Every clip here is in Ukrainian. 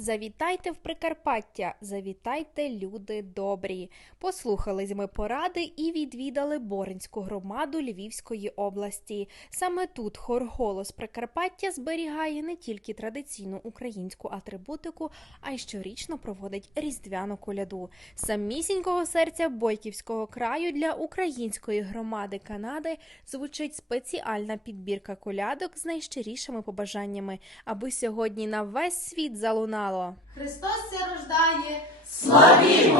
Завітайте в Прикарпаття, завітайте, люди добрі. Послухались ми поради і відвідали Боринську громаду Львівської області. Саме тут хор голос Прикарпаття зберігає не тільки традиційну українську атрибутику, а й щорічно проводить різдвяну коляду. Самісінького серця Бойківського краю для української громади Канади звучить спеціальна підбірка колядок з найщирішими побажаннями, аби сьогодні на весь світ залунало. Христос це рождає, Сьогодні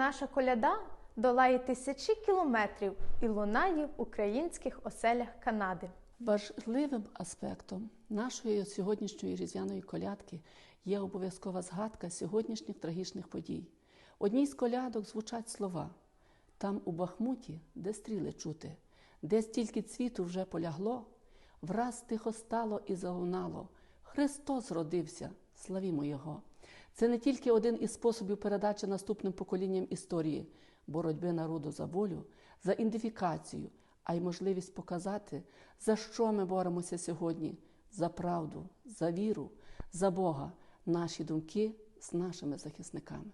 наша коляда долає тисячі кілометрів і лунає в українських оселях Канади. Важливим аспектом нашої сьогоднішньої різдвяної колядки є обов'язкова згадка сьогоднішніх трагічних подій. Одній з колядок звучать слова: там у Бахмуті, де стріли чути, де стільки цвіту вже полягло, враз тихо стало і залунало. Христос родився, славімо Його. Це не тільки один із способів передачі наступним поколінням історії, боротьби народу за волю, за ідентифікацію, а й можливість показати, за що ми боремося сьогодні: за правду, за віру, за Бога, наші думки з нашими захисниками.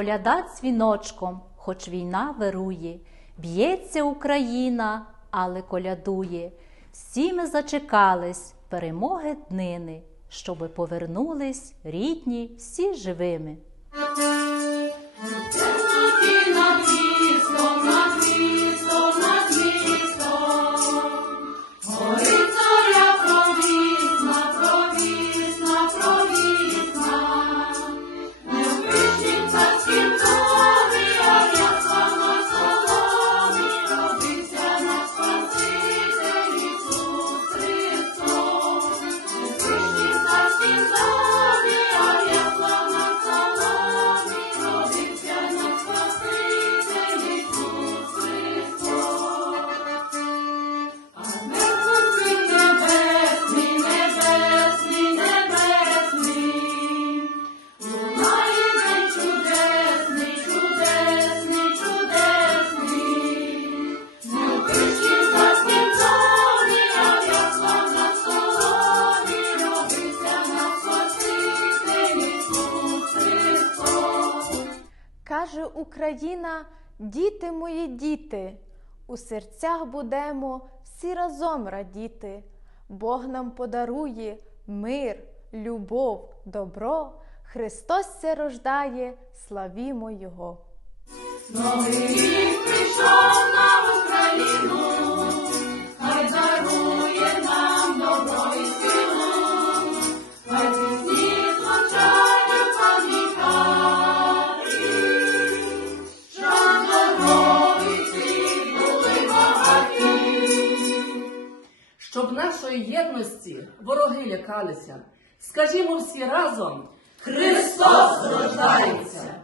Коляда дзвіночком, хоч війна вирує, б'ється Україна, але колядує. Всі ми зачекались перемоги днини, щоби повернулись рідні всі живими. Україна, діти мої діти, у серцях будемо всі разом радіти. Бог нам подарує мир, любов, добро. Христос се рождає, славімо Його. Щоб нашої єдності вороги лякалися. Скажімо всі разом: Христос рождається!